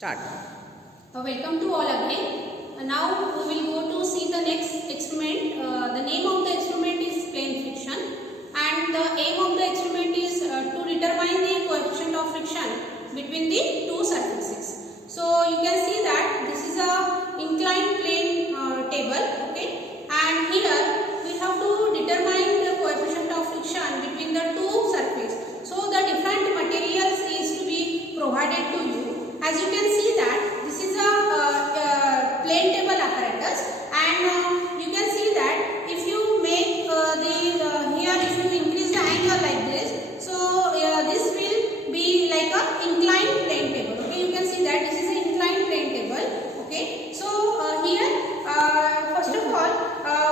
Start. Welcome to all again. Now we will go to see the next experiment. The name of the experiment is plane friction, and the aim of the experiment is to determine the coefficient of friction between the two surfaces. So you can see that this is a inclined plane table, okay, and here we have to determine the coefficient of friction between the two surfaces. So the different materials is to be provided to you. As you can see that this is a plane table apparatus, and you can see that if you make here if you increase the angle like this, so this will be like a inclined plane table. Okay, you can see that this is an inclined plane table. Okay, so here first of all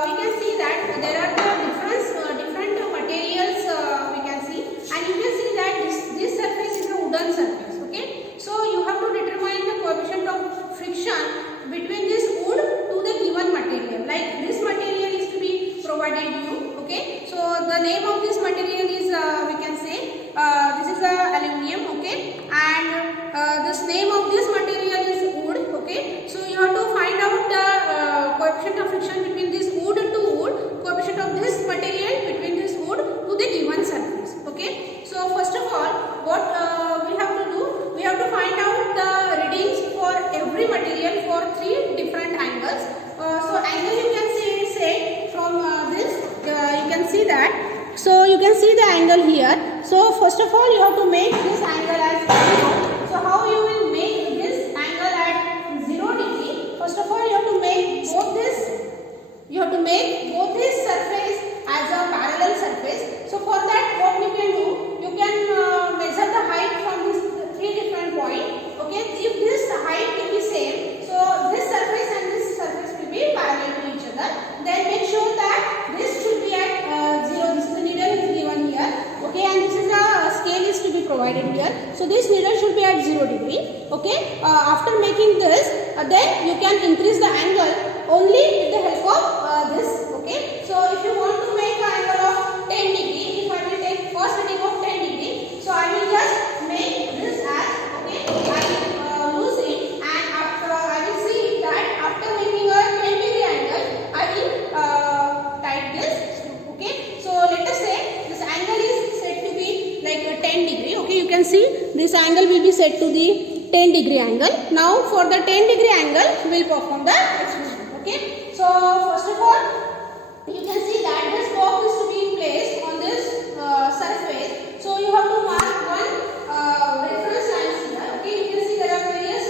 we can see that there are different materials we can see, and you can see that this surface is a wooden surface. Okay, so you have to determine the coefficient of friction between this wood to the given material. Like this material is to be provided you. Okay, so the name of this material is we can say this is a aluminium. Okay, and this name of this material is wood. Okay, so you have to find out the coefficient of friction between this wood to wood, coefficient of this material between this wood to the given surface. Okay, so first of all what we have to do, we have to find out the readings for every material for three different angles. So angle you can say from this you can see that. So you can see the angle here. So first of all you have to make this angle as 0. So how you will make this angle at 0 degree? First of all you have to make both this surface as a parallel surface. So for that what you can do, you can measure the height from these three different points. Okay, if this height will be same, so this surface and this surface will be parallel to each other. Then make sure that this should be at 0. This is the needle is given here. Okay, and this is the scale is to be provided here. So this needle should be at 0 degree. Okay, after making this, then you can increase the angle only with the help of this. Okay, so if you want to make an angle of 10 degree, if I will take first reading of 10 degree, so I will just make this as, okay, I will lose it, and after I will see that after making a 10 degree angle, I will type this. Okay, so let us say this angle is set to be like 10 degree. Okay, you can see this angle will be set to the 10 degree angle. Now for the 10 degree angle, we will perform the experiment. Okay, so first of all you can see that this box is to be placed on this surface. So you have to mark one reference lines here. Okay, you can see there are various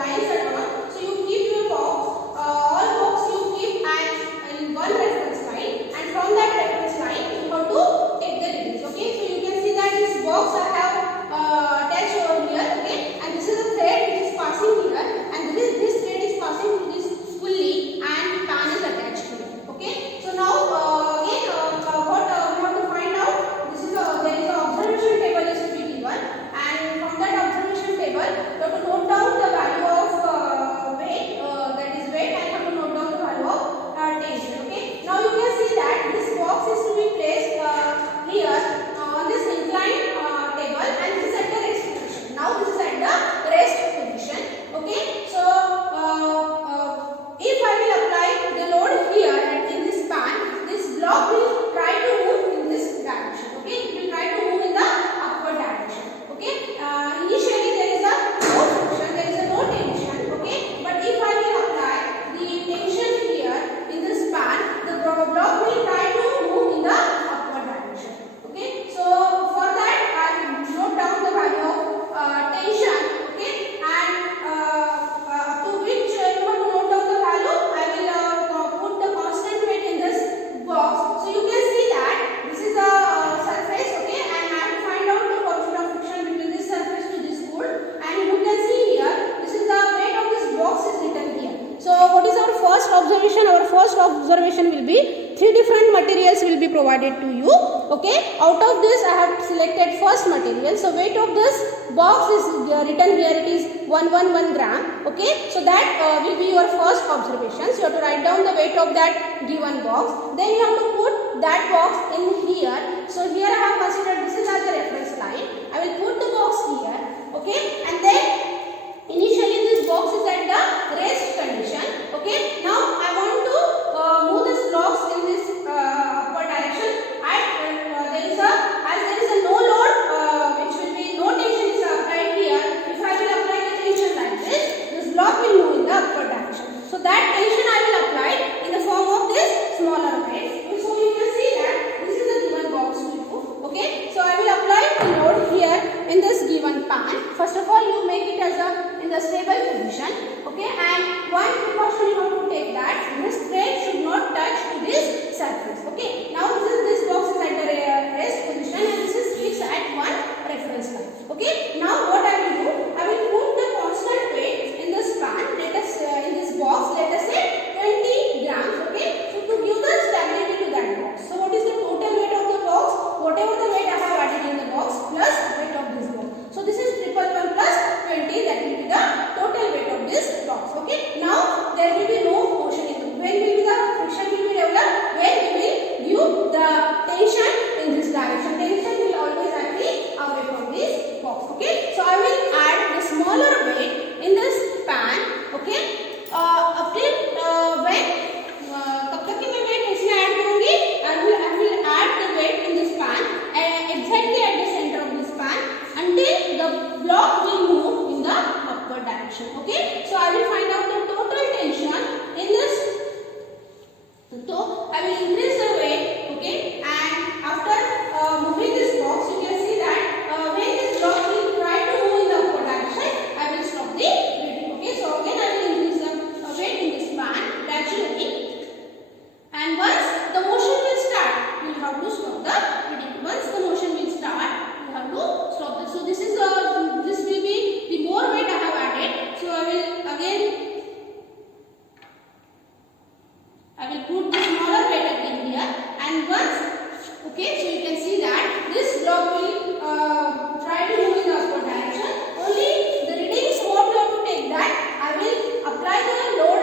lines and all. So you keep your box, all box you keep in one reference line, and from that reference line you have to take the readings. Okay, so you can see that this box I have attached over here. Okay, and this is a thread which is passing here, and this thread is passing to this pulley, and pan is attached to it. Okay, so now again what we have to find out, this is there is an observation table is to be given, and from that observation table you have to note down the value of weight, that is weight, and you have to note down the value of tension. Okay, now you can see that this box is to be placed here on this inclined table, and this is at the rest position. Now this is at the rest position. Okay, so if I will apply the load here and in this span, this block will try to move in this direction. Okay, it will try to move in the upward direction. Okay, initially there is a no friction, there is a no tension. Okay, but if I will apply the tension here in this span, the block will try to move in the upward direction. Okay, so for that I will note down the value of tension. Okay, and up to which you have to note down the value, I will put the constant weight in this box. So you can see that this is a surface. Okay, and I have to find out the coefficient of friction between this surface to this wood, and you can see here this is the weight of this box is written here. So what is our first observation? Our first observation will be three different materials will be provided to you. Okay, out of this I have selected first material. So weight of this box is written here, it is 111 gram. Okay, so that will be your first observation. So you have to write down the weight of that given box. Then you have to put that box in here. So here I have considered this is as the reference line. I will put the box here. Okay, and then initially block will move in the upward direction. So that tension I will apply in the form of this smaller weight. So you can see that this is the given box to you. Okay, so I will apply the load here in this given pan. First of all, you make it as a in the stable position. Okay, and one precaution you have to take that this thread should not touch to this surface. Okay, now this box is at the rest position and this is fixed at one reference line. Okay, now what I will do, I will put the constant weight in this pan. Let us in this box, let us say 20 grams. Okay, so to give the stability to that box. So what is the total weight of the box? Whatever the weight I have added in the box plus weight of this box. So this is 111 plus 20. That will be the total weight of this box. Okay, now there will be no motion in the when will be the friction will be developed when we will give the tension in this direction. Tension will always be away from this box. Okay, so I will add the smaller weight in this pan. Okay, up till when कब तक की मैं weight इसमें add करूँगी? I will add the weight in this pan exactly at the center of this pan until the block will move in the upward direction. Okay, so I will find out the total tension in this. So I will increase the weight. Okay, and after moving this box, you can see that when this block will try to move in the upward direction, I will stop the reading. Okay, so again I will increase the weight in this pan gradually, and once the motion will start, you will have to stop the reading. Once the motion will start, you have to stop it. So this is this will be the more weight I have added. So I will again put the smaller weight again here, and once okay, so you can see that this block will try to move in the upward direction. Only the readings what you have to take that I will apply the load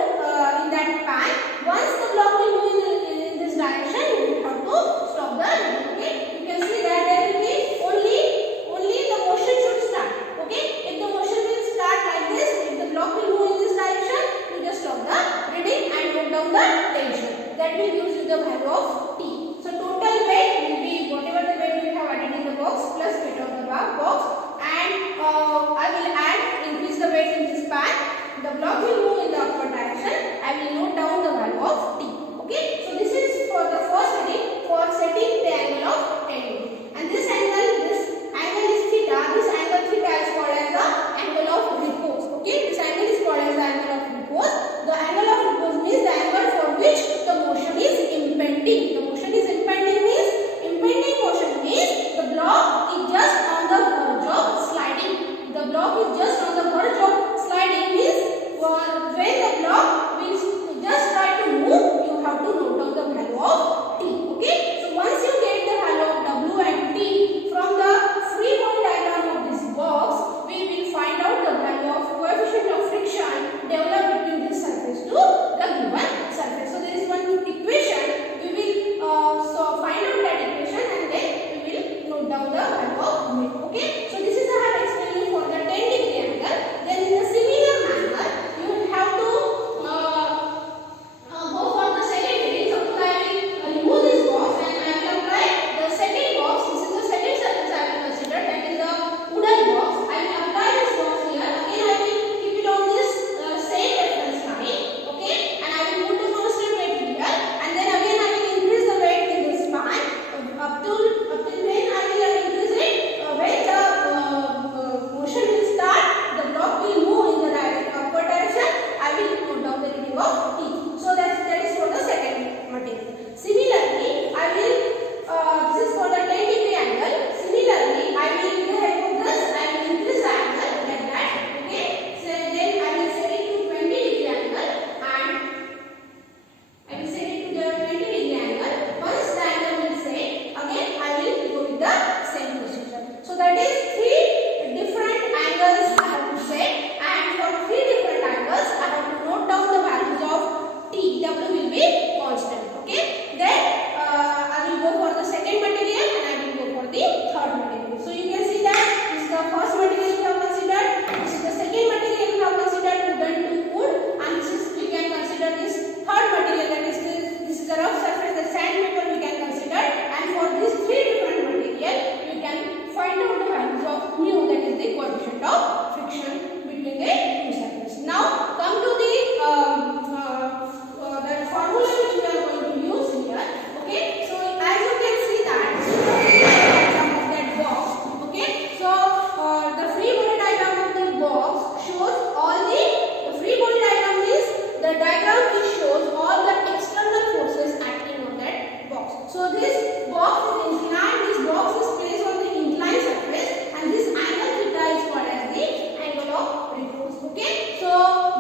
in that pan. Once the block will move in this direction, you will have to stop the reading. Okay, you can see that there will be only the motion should start. Okay, if the motion will start like this, if the block will move in this direction, you just stop the reading and note down the tension. That will give you the value of T. So total weight will be whatever the weight we have added in the box plus weight of the box, and I will increase the weight in this pan. The block will move in the upward direction. I will note down the value of T. Okay, so this is for the first reading for setting the angle of tendon. And this angle is theta. This angle theta is called as the angle of repose. Okay, this angle is called as the angle of repose. The angle of repose means the angle for which the motion is impending. The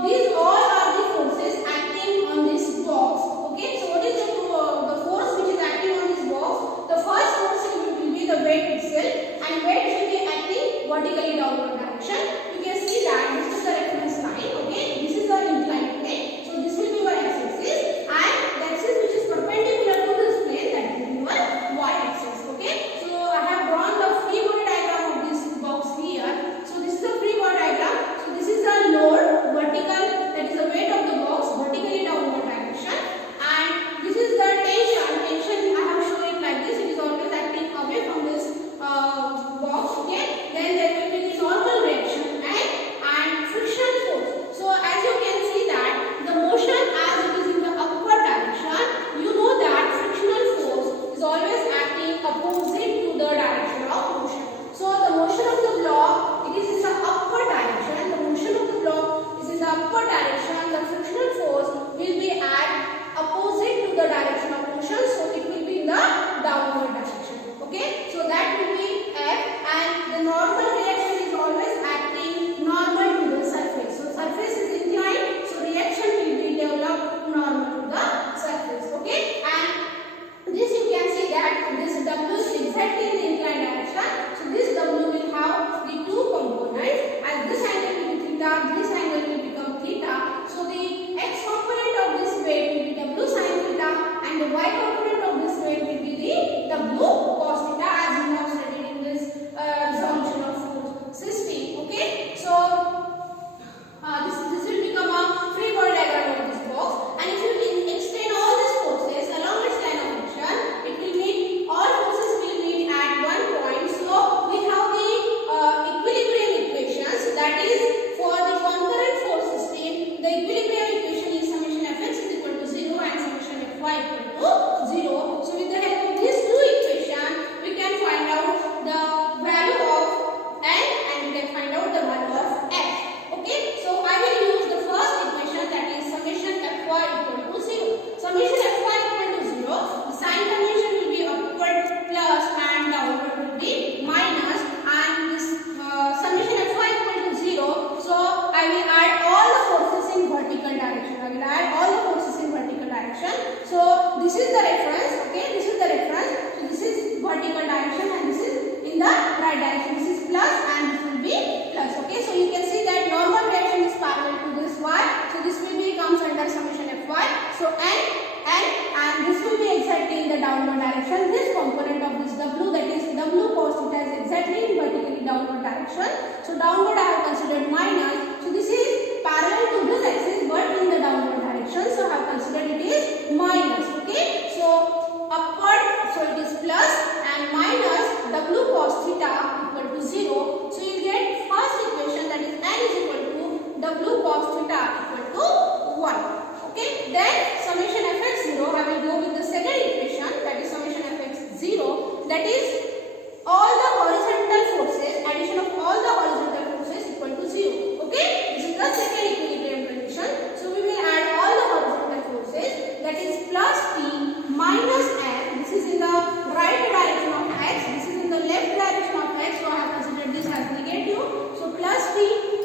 these all are the forces acting on this box. Okay, so what is the force which is acting on this box? The first force will be the weight itself, and weight will be acting vertically downward direction. You can see that this is the reference line. Okay, this is the inclined plane. So this will be your x-axis, and the axis which is perpendicular to this plane, that will be your y-axis. Okay, so I have drawn the free body diagram of this box here. So this is the free body diagram. So this is the load vertical, that is the weight of the box vertically downward direction, and this is the tension. Tension I have shown it like this. It is always acting away from this box. Okay, then there will be the normal reaction and friction force. So as you can see that the motion as it is in the upward direction, you know that frictional force is always acting opposite to the direction of motion. So the motion of the block, it is in the upward direction. The motion of the block is in the upward direction. The frictional force will be at opposite to the direction of motion. So it will be in the downward direction. Okay, so that will be F, and the normal reaction is always acting normal to the surface. So surface is inclined, so reaction will be developed normal to the surface. Okay, and this you can see that this W is exactly in the inclined direction. So this W will have the two components, and this angle will be theta, this angle will become theta. So the x component of this weight will be W sin theta, and the y component of this weight will be the W cos theta, as we have studied in this resumption of force system. Okay, so this will become a free body diagram of this box, and if you extend all these forces along its line of action, it will meet, all forces will meet at one point. So we have the equilibrium equations, that is for the concurrent force system, the equilibrium equation is summation fx is equal to 0 and summation fy equal to 0. So with the help of these two equations, we can find out the value of n and we can find out the value of f. Okay, so I will use the first equation, that is summation fy equal to 0. Summation fy equal to 0, the sign convention will be upward plus and downward will be minus, and this summation fy equal to 0. So I will add all the forces in vertical direction. I will add all the forces in vertical direction. So this is the reference. Okay, this is the reference. So this is vertical direction, and this is in the right direction. This is plus, and this will be plus. Okay, so you can see that normal reaction is parallel to this y. So this will be comes under summation fy. So n, and this will be exactly in the downward direction. This component of this W, that is W cos theta, is exactly in vertically downward direction. So downward I have considered minus. So this is parallel to this axis but in the downward direction. So I have considered it is minus. Okay, so upward, so it is plus, and minus W cos theta equal to 0. So you get first equation, that is n is equal to W cos theta equal to 1. Okay, then summation fx 0, I will go with the second equation, that is summation fx 0, that is all the horizontal forces, addition of all the horizontal forces equal to 0. Okay, this is the second equilibrium condition. So we will add all the horizontal forces, that is plus p minus n. This is in the right direction of x, this is in the left direction of x, so I have considered this as negative. So plus p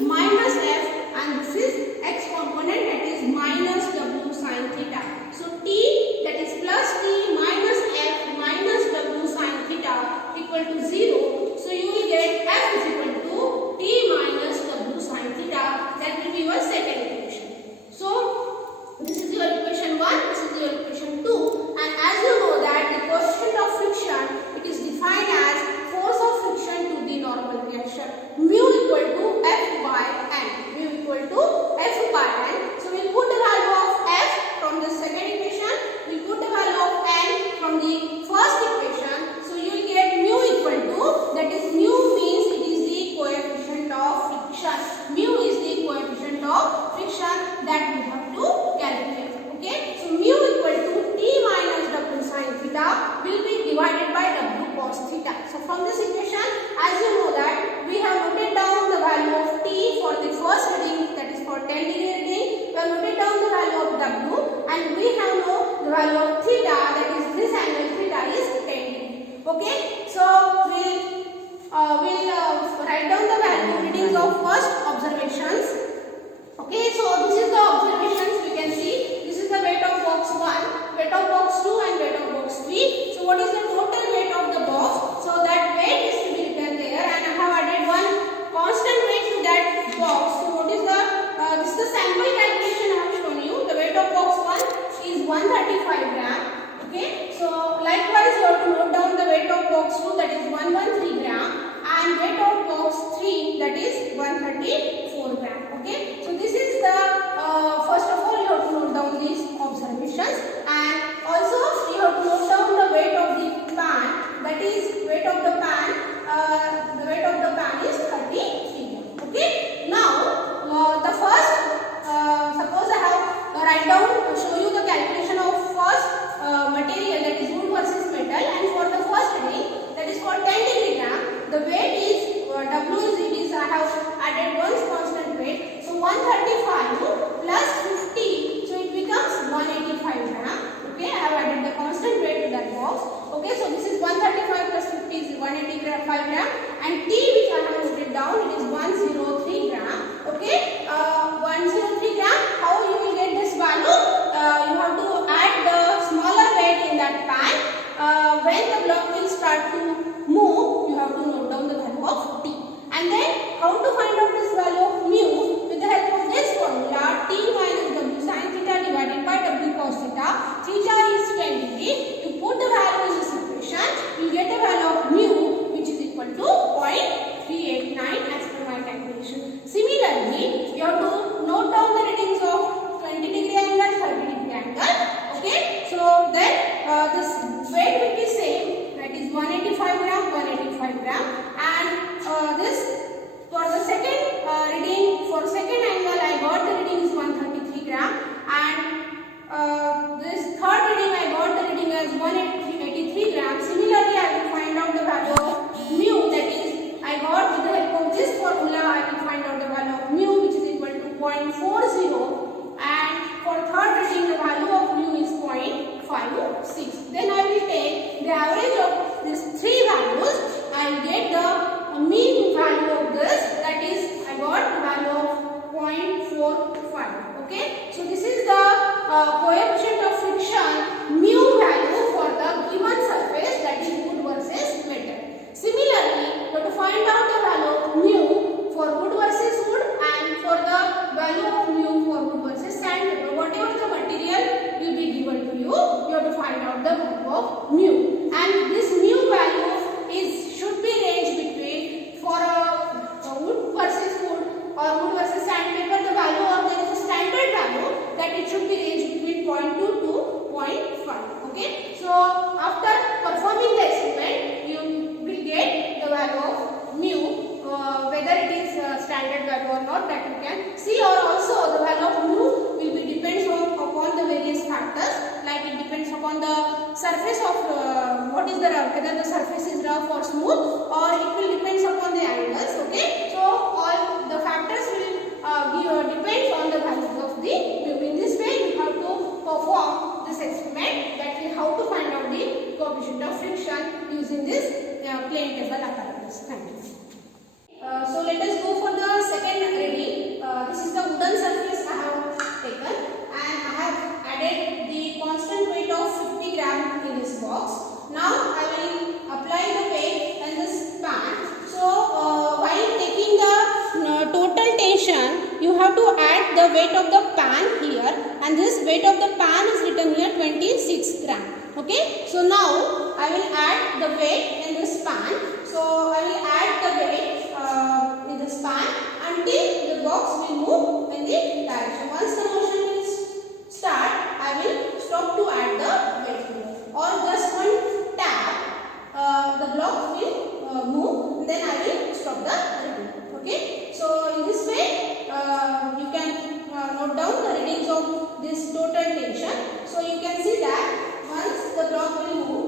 minus f, and this is x component, that is minus W sin theta. So t, that is plus t minus f minus W sin theta equal to 0. So you will get f is equal to t minus W sin theta. That will be your second equation. So this is your equation 1, this is your equation 2, and as you know that the coefficient of friction, it is defined as force of friction to the normal reaction, mu equal to f by n. Mu equal to f by n. So we will put the value of f from the second equation, we will put the value of n from the first equation. So you will get mu equal to, that is mu means it is the coefficient of friction. Mu is the coefficient of friction that we have to calculate. Okay, so mu equal to t minus W sin theta will be divided by W cos theta. So from this equation, as you know that we have noted down the value of t for the first reading, that is for 10 degree reading. We have noted down the value of W, and we have know the value of theta, that is this angle theta is 10 degree. Okay, so we'll write down the value readings of first observations. Okay, so this 185 gram, and T which I have noted down, it is 103 gram. Okay, 103 gram. How you will get this value? You have to add the smaller weight in that pan. When the block will start to move, you have to note down the value of T. And then how to find out this value of mu? With the help of this formula, T minus W sin theta divided by W cos theta. Theta is 10 degree. You put the value in this equation, you get a value of mu which is equal to 0.389 as per my calculation. Similarly, you have to note down the readings of 20 degree angle, 30 degree angle. Okay, so then this weight will be same, that is 185 gram, 185 gram, and this for the second reading, for second angle I got the reading is 133 gram, and this third reading I got the reading as 183 gram. Similarly, I will find out the value of mu, that is I got with the help of this formula I will find out the value of mu which is equal to 0.40, and for third reading the value of mu is 0.56. Then I will take the average of these three values. I will get the mean value of this, that is I got the value of 0.45. Okay, so this is the coefficient of friction mu value for the given surface, that is wood versus metal. Similarly, you have to find out the value of mu for wood versus wood and for the value of mu for wood versus sandpaper. Whatever the material will be given to you, you have to find out the value of mu. And this mu value should be ranged between, for wood versus wood or wood versus sandpaper, the value of, there is a standard value that it should be ranged between 0.2 to 0.5. Okay, so after performing the experiment, you will get the value of mu, whether it is standard value or not, that you can see, or also the value of mu will be depends upon the various factors, like it depends upon the surface of what is the whether the surface is rough or smooth, or it will depends upon the angles. Okay, so all the factors will depends on the values of the mu. In this way, you have to perform this experiment, that is how to find out the coefficient of friction using this plane table apparatus. Thank you. So let us go for the second reading. This is the wooden surface I have taken, and I have added the constant weight of 50 gram in this box. Now I will apply the weight in this pan. So while taking the total tension, you have to add the weight of the pan here, and this weight of the pan is written here 26 gram. Okay, so now I will add the weight in this pan. So I will add the weight in this pan until the box will move in the direction. Once the motion will start, I will stop to add the weight here, or just one tap, the block will move, then I will stop the reading. Okay, so in this way you can note down the readings of this total tension. So you can see that once the block will move,